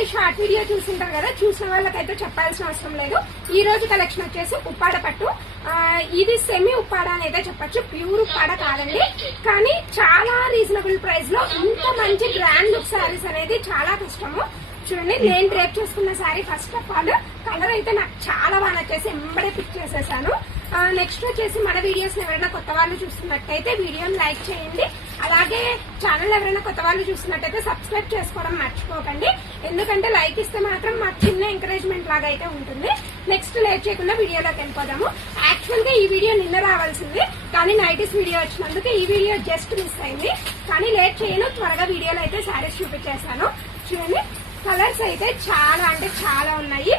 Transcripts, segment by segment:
Already short video చూసింటారు కదా, చూసిన వాళ్ళకైతే చెప్పాల్సిన అవసరం లేదు. ఈ రోజు కలెక్షన్ వచ్చేసి ఉప్పాడ పట్టు. ఇది సెమీ ఉప్పాడ అనేది చెప్పచ్చు, ప్యూర్ ఉప్పాడ కాదండి. కానీ చాలా రీజనబుల్ ప్రైస్ లో ఇంత మంచి గ్రాండ్ లుక్ శారీస్ అనేది చాలా కష్టము. చూడండి, నేను డ్రేప్ చేసుకున్న sari first of all colour అయితే నాకు చాలా బాగా నచ్చేసి ఎంబడే పిక్ చేసేసాను. నెక్స్ట్ వచ్చేసి మన వీడియోస్ ఎవరైనా కొత్త వాళ్ళు చూస్తున్నట్టయితే వీడియోని లైక్ చేయండి. అలాగే ఛానల్ ఎవరైనా కొత్త వాళ్ళు చూస్తున్నట్టయితే సబ్స్క్రైబ్ చేసుకోవడం మర్చిపోకండి. ఎందుకంటే లైక్ ఇస్తే మాత్రం మాకు చిన్న ఎంకరేజ్మెంట్ లాగా అయితే ఉంటుంది. నెక్స్ట్ లేట్ చేయకుండా వీడియోలోకి వెళ్ళిపోదాము. యాక్చువల్ గా ఈ వీడియో నిన్న రావాల్సింది, కానీ నైటీస్ వీడియో వచ్చినందుకు ఈ వీడియో జస్ట్ మిస్ అయింది. కానీ లేట్ చేయను, త్వరగా వీడియోలో అయితే శారీస్ చూపించేస్తాను. చూడండి, కలర్స్ అయితే చాలా అంటే చాలా ఉన్నాయి,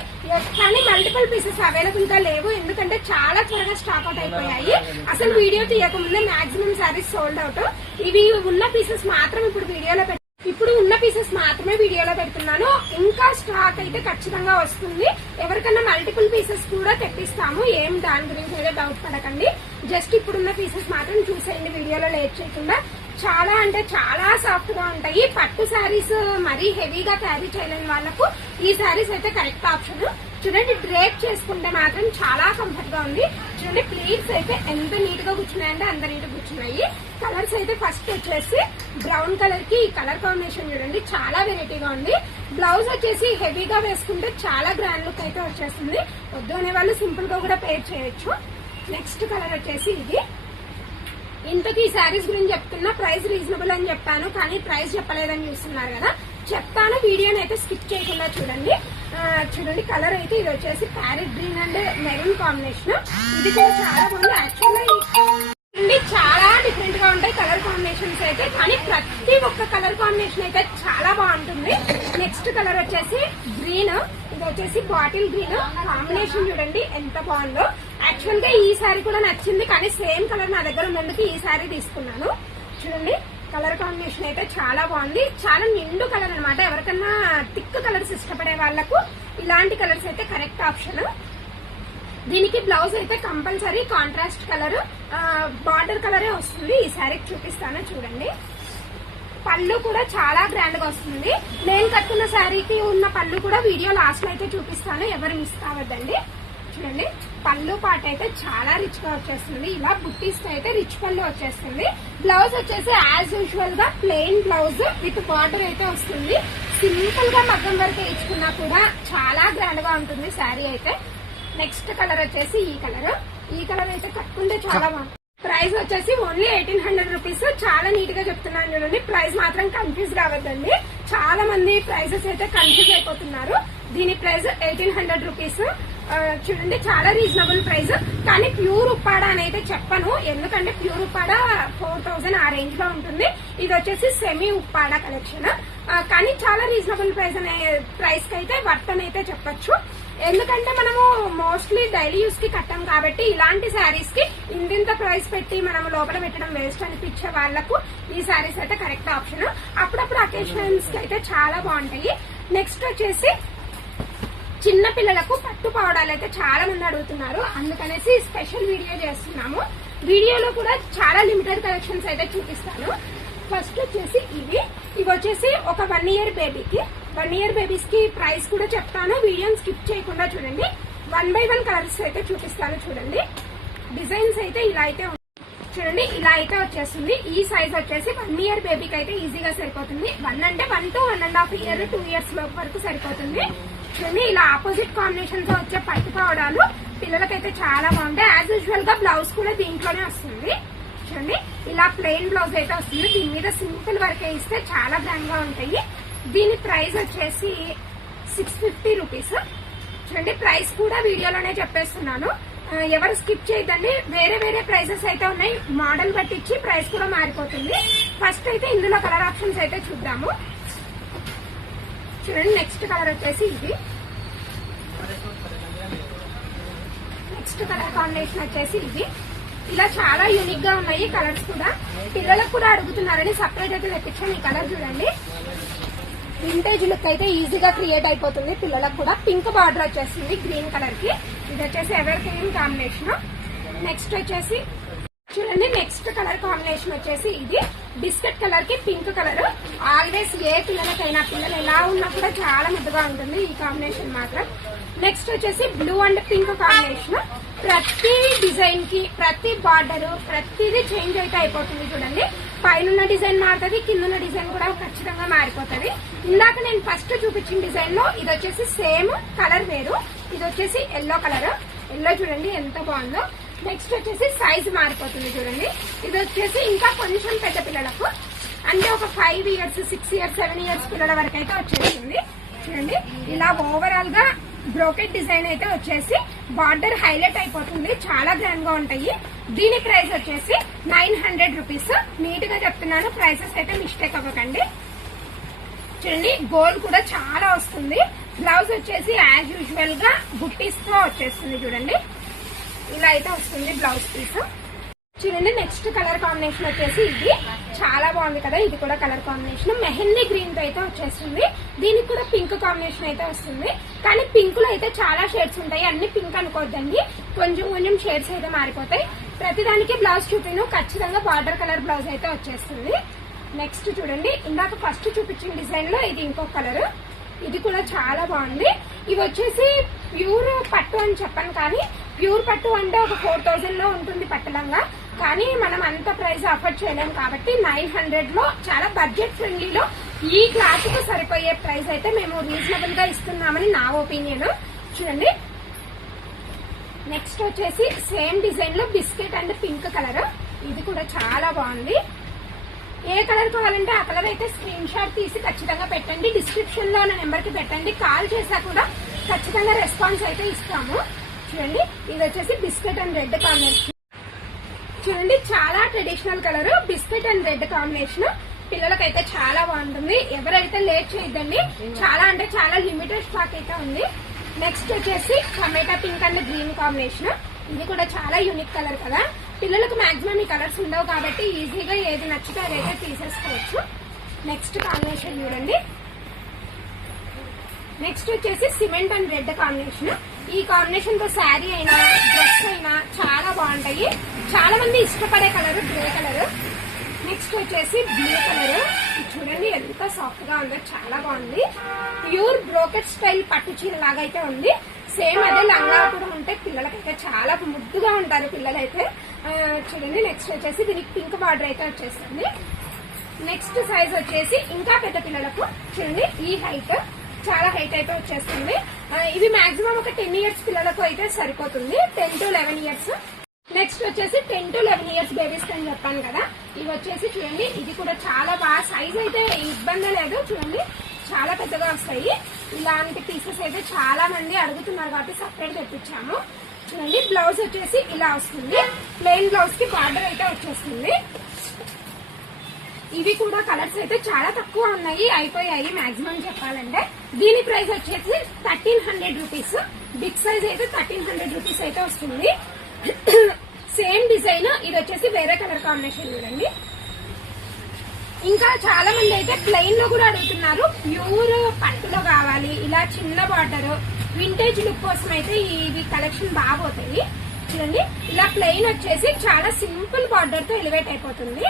కానీ మల్టిపుల్ పీసెస్ అవైలబుల్ గా లేవు. ఎందుకంటే చాలా త్వరగా స్టాక్ అవుట్ అయిపోయాయి. అసలు వీడియో తీయకముందే మాక్సిమం శారీస్ సోల్డ్ అవుట్. ఇవి ఉన్న పీసెస్ మాత్రం ఇప్పుడు ఉన్న పీసెస్ మాత్రమే వీడియోలో పెడుతున్నాను. ఇంకా స్టాక్ అయితే ఖచ్చితంగా వస్తుంది. ఎవరికన్నా మల్టిపుల్ పీసెస్ కూడా తెప్పిస్తాము, ఏం దాని గురించి అయితే డౌట్ పడకండి. జస్ట్ ఇప్పుడున్న పీసెస్ మాత్రం చూసేయండి వీడియోలో లేట్ చేయకుండా. చాలా అంటే చాలా సాఫ్ట్ గా ఉంటాయి. పట్టు శారీస్ మరీ హెవీగా క్యారీ చేయలేని వాళ్ళకు ఈ శారీస్ అయితే కరెక్ట్ ఆప్షన్. చూడండి, డ్రేప్ చేసుకుంటే మాత్రం చాలా కంఫర్ట్ గా ఉంది. చూడండి, ప్లీట్స్ అయితే ఎంత నీట్ గా కూర్చున్నాయంటే అంత నీట్ గా కూర్చున్నాయి. కలర్స్ అయితే ఫస్ట్ వచ్చేసి బ్రౌన్ కలర్ కి ఈ కలర్ కాంబినేషన్ చూడండి చాలా వెరైటీగా ఉంది. బ్లౌజ్ వచ్చేసి హెవీగా వేసుకుంటే చాలా గ్రాండ్ లుక్ అయితే వచ్చేస్తుంది. వద్దు అనే వాళ్ళు సింపుల్ గా కూడా పేర్ చేయొచ్చు. నెక్స్ట్ కలర్ వచ్చేసి ఇది. ఇంతకీ ఈ శారీస్ గురించి చెప్తున్నా, ప్రైస్ రీజనబుల్ అని చెప్పాను, కానీ ప్రైస్ చెప్పలేదని చూస్తున్నారు కదా, చెప్తాను. వీడియోని అయితే స్కిప్ చేయకుండా చూడండి. చూడండి, కలర్ అయితే ఇది వచ్చేసి parrot green and maroon combination. ఇది కూడా చాలా బాగుంది. యాక్చువల్గా చాలా డిఫరెంట్ గా ఉంటాయి కలర్ కాంబినేషన్స్ అయితే, కానీ ప్రతి ఒక్క కలర్ కాంబినేషన్ అయితే చాలా బాగుంటుంది. నెక్స్ట్ కలర్ వచ్చేసి గ్రీన్. ఇది వచ్చేసి బాటిల్ గ్రీన్ కాంబినేషన్. చూడండి ఎంత బాగుందో. యాక్చువల్ గా ఈ శారీ కూడా నచ్చింది, కానీ సేమ్ కలర్ నా దగ్గర ఉన్నందుకు ఈ శారీ తీసుకున్నాను. చూడండి, కలర్ కాంబినేషన్ అయితే చాలా బాగుంది. చాలా నిండు కలర్ అనమాట. ఎవరికన్నా థిక్ కలర్స్ ఇష్టపడే వాళ్లకు ఇలాంటి కలర్స్ అయితే కరెక్ట్ ఆప్షన్. దీనికి బ్లౌజ్ అయితే కంపల్సరీ కాంట్రాస్ట్ కలర్, బార్డర్ కలరే వస్తుంది. ఈ శారీకి చూపిస్తాను చూడండి. పళ్ళు కూడా చాలా గ్రాండ్ గా వస్తుంది. నేను కట్టుకున్న శారీకి ఉన్న పళ్ళు కూడా వీడియో లాస్ట్ లో అయితే చూపిస్తాను, ఎవరు మిస్ కావద్దండి. చూడండి, పళ్ళు పాట అయితే చాలా రిచ్ గా వచ్చేస్తుంది. ఇలా బుట్టీస్ అయితే రిచ్ పళ్ళు వచ్చేస్తుంది. బ్లౌజ్ వచ్చేసి యాజ్ యూజువల్ గా ప్లెయిన్ బ్లౌజ్ విత్ బార్డర్ అయితే వస్తుంది. సింపుల్ గా మగ్గం వరకు వేసుకున్నా కూడా చాలా గ్రాండ్ గా ఉంటుంది శారీ అయితే. నెక్స్ట్ కలర్ వచ్చేసి ఈ కలర్ అయితే కట్టుకుంటే చాలా బాగుంటుంది. ప్రైస్ వచ్చేసి ఓన్లీ 1800 రూపీస్. చాలా నీట్ గా చెప్తున్నాను చూడండి. ప్రైస్ మాత్రం కన్ఫ్యూజ్ కావద్దండి. చాలా మంది ప్రైసెస్ అయితే కన్ఫ్యూజ్ అయిపోతున్నారు. దీని ప్రైస్ 1800 రూపీస్. చూడండి, చాలా రీజనబుల్ ప్రైస్. కానీ ప్యూర్ ఉప్పాడ అని అయితే చెప్పను, ఎందుకంటే ప్యూర్ ఉప్పాడ 4000 ఆ రేంజ్ లో ఉంటుంది. ఇది వచ్చేసి సెమీ ఉప్పాడ కలెక్షన్. కానీ చాలా రీజనబుల్ ప్రైస్ కి అయితే వర్త్ అని అయితే చెప్పొచ్చు. ఎందుకంటే మనము మోస్ట్లీ డైలీ యూస్ కి కట్టాం కాబట్టి ఇలాంటి శారీస్ కి ఇంత ప్రైస్ పెట్టి మనం లోపల పెట్టడం వేస్ట్ అనిపించే వాళ్లకు ఈ శారీస్ అయితే కరెక్ట్ ఆప్షన్. అప్పుడప్పుడు అకేషన్స్ కి అయితే చాలా బాగుంటాయి. నెక్స్ట్ వచ్చేసి చిన్న పిల్లలకు పట్టు పావడాలు అయితే చాలా మంది అడుగుతున్నారు, అందుకనేసి స్పెషల్ వీడియో చేస్తున్నాము. వీడియోలో కూడా చాలా లిమిటెడ్ కలెక్షన్స్ అయితే చూపిస్తాను. ఫస్ట్ వచ్చేసి ఇవి వచ్చేసి ఒక 1 ఇయర్ బేబీకి. 1 ఇయర్ బేబీస్ కి ప్రైస్ కూడా చెప్తాను, వీడియోని స్కిప్ చేయకుండా చూడండి. 1 by 1 కలర్స్ అయితే చూపిస్తాను చూడండి. డిజైన్స్ అయితే ఇలా అయితే చూడండి, ఇలా అయితే వచ్చేస్తుంది. ఈ సైజ్ వచ్చేసి 1 ఇయర్ బేబీకి అయితే ఈజీగా సరిపోతుంది. 1 అంటే 1 to 1.5 ఇయర్ 2 ఇయర్స్ లోపు వరకు సరిపోతుంది. చూడండి, ఇలా ఆపోజిట్ కాంబినేషన్ తో వచ్చే పట్టు పావడాలు పిల్లలకైతే చాలా బాగుంటాయి. యాజ్ యూజువల్ గా బ్లౌజ్ కూడా దీంట్లోనే వస్తుంది. చూడండి, ఇలా ప్లెయిన్ బ్లౌజ్ అయితే వస్తుంది. దీని మీద సింపుల్ వర్క్ ఇస్తే చాలా గ్రాండ్ గా ఉంటాయి. దీని ప్రైస్ వచ్చేసి 650 రూపీస్. చూడండి, ప్రైస్ కూడా వీడియోలోనే చెప్పేస్తున్నాను, ఎవరు స్కిప్ చేయదండి. వేరే వేరే ప్రైసెస్ అయితే ఉన్నాయి, మోడల్ బట్టించి ప్రైస్ కూడా మారిపోతుంది. ఫస్ట్ అయితే ఇందులో కలర్ ఆప్షన్స్ అయితే చూద్దాము. చూడండి, నెక్స్ట్ కలర్ వచ్చేసి ఇది. నెక్స్ట్ కలర్ కాంబినేషన్ వచ్చేసి ఇది. ఇలా చాలా యూనిక్ గా ఉన్నాయి కలర్స్ కూడా. పిల్లలకు కూడా అడుగుతున్నారని సపరేట్ అయితే తెప్పించాను. ఈ కలర్ చూడండి, వింటేజ్ లుక్ అయితే ఈజీగా క్రియేట్ అయిపోతుంది పిల్లలకు కూడా. పింక్ బార్డర్ వచ్చేసింది గ్రీన్ కలర్ కి. ఇది వచ్చేసి ఎవర్ గ్రీన్ కాంబినేషన్. నెక్స్ట్ వచ్చేసి చూడండి, నెక్స్ట్ కలర్ కాంబినేషన్ వచ్చేసి ఇది. బిస్కెట్ కలర్ కి పింక్ కలర్. ఆల్వేస్ ఏ పిల్లలకైనా పిల్లలు ఎలా ఉన్నా కూడా చాలా ముద్దుగా ఉంటుంది ఈ కాంబినేషన్ మాత్రం. నెక్స్ట్ వచ్చేసి బ్లూ అండ్ పింక్ కాంబినేషన్. ప్రతి డిజైన్ కి ప్రతి బార్డర్ ప్రతిదీ చేంజ్ అయితే అయిపోతుంది చూడండి. పైన డిజైన్ మారుతుంది, కింద డిజైన్ కూడా ఖచ్చితంగా మారిపోతుంది. ఇందాక నేను ఫస్ట్ చూపించిన డిజైన్ లో ఇది వచ్చేసి సేమ్ కలర్ వేరు, ఇది వచ్చేసి ఎల్లో కలర్. ఎల్లో చూడండి ఎంత బాగుందో. నెక్స్ట్ వచ్చేసి సైజ్ మారిపోతుంది చూడండి. ఇది వచ్చేసి ఇంకా కొంచెం పెద్ద పిల్లలకు, అంటే ఒక 5 ఇయర్స్ 6 ఇయర్స్ 7 ఇయర్స్ పిల్లల వరకు అయితే వచ్చేస్తుంది చూడండి. ఇలా ఓవరాల్ గా బ్రోకెట్ డిజైన్ అయితే వచ్చేసి బార్డర్ హైలైట్ అయిపోతుంది, చాలా గ్రాండ్ గా ఉంటాయి. దీని ప్రైస్ వచ్చేసి 900 రూపీస్. నీట్ గా చెప్తున్నాను, ప్రైసెస్ అయితే మిస్టేక్ అవ్వకండి. చూడండి గోల్డ్ కూడా చాలా వస్తుంది. బ్లౌజ్ వచ్చేసి యాజ్ యూజువల్ గా బుట్టీస్ తో వచ్చేస్తుంది చూడండి. ఇలా అయితే వస్తుంది బ్లౌజ్ పీస్. చూడండి నెక్స్ట్ కలర్ కాంబినేషన్ వచ్చేసి ఇది చాలా బాగుంది కదా. ఇది కూడా కలర్ కాంబినేషన్ మెహందీ గ్రీన్ తో అయితే వచ్చేస్తుంది. దీనికి కూడా పింక్ కాంబినేషన్ అయితే వస్తుంది. కానీ పింక్ లో అయితే చాలా షేడ్స్ ఉంటాయి, అన్ని పింక్ అనుకోవద్దండి, కొంచెం కొంచెం షేడ్స్ అయితే మారిపోతాయి. ప్రతిదానికి బ్లౌజ్ చూపిను ఖచ్చితంగా బార్డర్ కలర్ బ్లౌజ్ అయితే వచ్చేస్తుంది. నెక్స్ట్ చూడండి ఇందాక ఫస్ట్ చూపించిన డిజైన్ లో ఇది ఇంకొక కలర్. ఇది కూడా చాలా బాగుంది. ఇవి వచ్చేసి ప్యూర్ పట్టు అని చెప్పాను, కానీ ప్యూర్ పట్టు అంటే ఒక 4000 లో ఉంటుంది పట్టులంగా. కానీ మనం అంత ప్రైస్ అఫోర్డ్ చేయలేము కాబట్టి 900 లో చాలా బడ్జెట్ ఫ్రెండ్లీలో ఈ క్లాత్ కు సరిపోయే ప్రైస్ అయితే మేము రీజనబుల్ గా ఇస్తున్నామని నా ఒపీనియన్. చూడండి నెక్స్ట్ వచ్చేసి సేమ్ డిజైన్ లో బిస్కెట్ అండ్ పింక్ కలర్. ఇది కూడా చాలా బాగుంది. ఏ కలర్ కావాలంటే ఆ కలర్ అయితే స్క్రీన్ షాట్ తీసి ఖచ్చితంగా పెట్టండి, డిస్క్రిప్షన్ లో నా నెంబర్ కి పెట్టండి. కాల్ చేసా కూడా ఖచ్చితంగా రెస్పాన్స్ అయితే ఇస్తాము. చూడండి ఇది వచ్చేసి బిస్కెట్ అండ్ రెడ్ కాంబినేషన్. చూడండి చాలా traditional colour biscuit and red combination. పిల్లలకైతే చాలా బాగుంటుంది, ఎవరైతే లేట్ చేయొద్దండి, చాలా అంటే చాలా లిమిటెడ్ స్టాక్ అయితే ఉంది. నెక్స్ట్ వచ్చేసి టమాటా పింక్ అండ్ గ్రీన్ కాంబినేషన్. ఇది కూడా చాలా యూనిక్ కలర్ కదా. పిల్లలకు మాక్సిమం ఈ కలర్స్ ఉండవు కాబట్టి ఈజీగా ఏది నచ్చితే అదైతే తీసేసుకోవచ్చు. నెక్స్ట్ కాంబినేషన్ చూడండి. నెక్స్ట్ వచ్చేసి సిమెంట్ అండ్ రెడ్ కాంబినేషన్. ఈ కాంబినేషన్ తో శారీ అయినా డ్రెస్ అయినా చాలా బాగుంటాయి. చాలా మంది ఇష్టపడే కలర్ గ్రే కలర్. నెక్స్ట్ వచ్చేసి బ్లూ కలర్. చూడండి ఎంత సాఫ్ట్ గా ఉందో, చాలా బాగుంది. ప్యూర్ బ్రోకెట్ స్టైల్ పట్టు చీర లాగా అయితే ఉంది. సేమ్ అదే లంగా కూడా ఉంటే పిల్లలకైతే చాలా ముద్దుగా ఉంటారు పిల్లలైతే. చూడండి నెక్స్ట్ వచ్చేసి దీనికి పింక్ బార్డర్ అయితే వచ్చేస్తుంది. నెక్స్ట్ సైజ్ వచ్చేసి ఇంకా పెద్ద పిల్లలకు చూడండి ఈ హైట్, చాలా హైట్ అయితే వచ్చేస్తుంది. ఇవి మాక్సిమం ఒక 10 ఇయర్స్ పిల్లలకు అయితే సరిపోతుంది, 10 to 11 ఇయర్స్. నెక్స్ట్ వచ్చేసి 10 to 11 ఇయర్స్ బేబీస్ అని చెప్పాను కదా. ఇవి వచ్చేసి చూడండి ఇది కూడా చాలా బాగా సైజ్ అయితే ఇబ్బంది లేదు. చూడండి చాలా పెద్దగా వస్తాయి. ఇలాంటి పీసెస్ అయితే చాలా మంది అడుగుతున్నారు కాబట్టి సపరేట్ తెప్పించాము. చూడండి బ్లౌజ్ వచ్చేసి ఇలా వస్తుంది, ప్లెయిన్ బ్లౌజ్ కి బార్డర్ అయితే వచ్చేస్తుంది. ఇవి కూడా కలర్స్ అయితే చాలా తక్కువ ఉన్నాయి, అయిపోయాయి మాక్సిమం చెప్పాలంటే. దీని ప్రైస్ వచ్చేసి 1300 రూపీస్. బిగ్ సైజ్ అయితే 1300 రూపీస్ అయితే వస్తుంది. సేమ్ డిజైన్ ఇది వచ్చేసి వేరే కలర్ కాంబినేషన్ చూడండి. ఇంకా చాలా మంది అయితే ప్లెయిన్ లో కూడా అడుగుతున్నారు, ప్యూర్ పట్టులో కావాలి, ఇలా చిన్న బార్డర్ వింటేజ్ లుక్ కోసం అయితే ఇవి కలెక్షన్ బాగోతాయి. చూడండి ఇలా ప్లెయిన్ వచ్చేసి చాలా సింపుల్ బార్డర్ తో ఎలివేట్ అయిపోతుంది.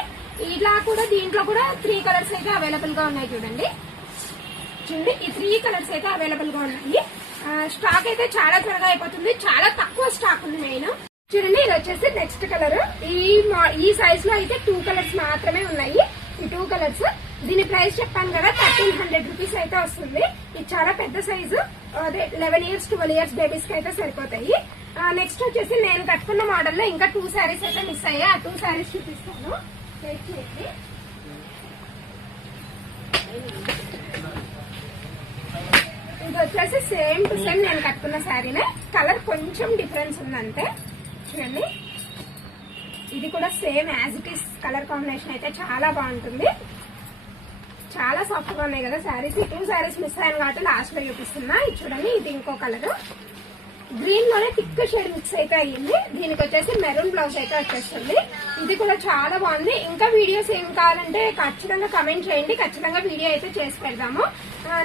ఇలా కూడా దీంట్లో కూడా 3 కలర్స్ అయితే అవైలబుల్ గా ఉన్నాయి చూడండి. చూడండి ఈ 3 కలర్స్ అయితే అవైలబుల్ గా ఉన్నాయి. స్టాక్ అయితే చాలా త్వరగా అయిపోతుంది, చాలా తక్కువ స్టాక్ ఉంది మెయిన్. చూడండి ఇది వచ్చేసి నెక్స్ట్ కలర్. ఈ సైజ్ లో అయితే 2 కలర్స్ మాత్రమే ఉన్నాయి. ఈ 2 కలర్స్ దీని ప్రైస్ చెప్పాను కదా 1300 రూపీస్ అయితే వస్తుంది. ఇది చాలా పెద్ద సైజు, అదే 11 ఇయర్స్ 12 ఇయర్స్ బేబీస్ కి అయితే సరిపోతాయి. నెక్స్ట్ వచ్చేసి నేను కట్టుకున్న మోడల్ లో ఇంకా 2 శారీస్ అయితే మిస్ అయ్యాయి, ఆ 2 శారీస్ చూపిస్తాను. ఇది వచ్చేసి సేమ్ టు సేమ్ నేను కట్టుకున్న శారీనే, కలర్ కొంచెం డిఫరెన్స్ ఉందంటే. చూడండి ఇది కూడా same as it is colour combination అయితే చాలా బాగుంటుంది. చాలా సాఫ్ట్ గా ఉన్నాయి కదా శారీస్. 2 శారీస్ మిస్ అయ్యాను కాబట్టి లాస్ట్ లో చూపిస్తున్నా. ఇది చూడండి ఇది ఇంకో కలర్, గ్రీన్ లోనే థిక్ షేడ్ మిక్స్ అయితే అయ్యింది. దీనికి వచ్చేసి మెరూన్ బ్లౌజ్ అయితే వచ్చేస్తుంది. ఇది కూడా చాలా బాగుంది. ఇంకా వీడియోస్ ఏం కావాలంటే ఖచ్చితంగా కమెంట్ చేయండి, ఖచ్చితంగా వీడియో అయితే చేసి పెడదాము.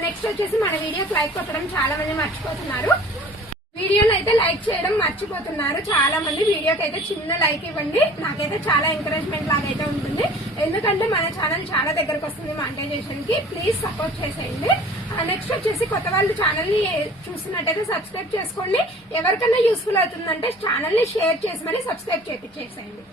నెక్స్ట్ వచ్చేసి మన వీడియోకి లైక్ కొట్టడం చాలా మంది మర్చిపోతున్నారు. వీడియోని అయితే లైక్ చేయడం మర్చిపోతున్నారు చాలా మంది. వీడియోకి అయితే చిన్న లైక్ ఇవ్వండి, నాకైతే చాలా ఎంకరేజ్మెంట్ లాగా అయితే ఉంటుంది. ఎందుకంటే మన ఛానల్ చాలా దగ్గరకు వస్తుంది మానిటైజేషన్ కి. ప్లీజ్ సపోర్ట్ చేసేయండి. నెక్స్ట్ వచ్చేసి కొత్త వాళ్ళు ఛానల్ ని చూస్తున్నట్టయితే సబ్స్క్రైబ్ చేసుకోండి. ఎవరికైనా యూస్ఫుల్ అవుతుందంటే ఛానల్ ని షేర్ చేసి మరి సబ్స్క్రైబ్ చేసేయండి.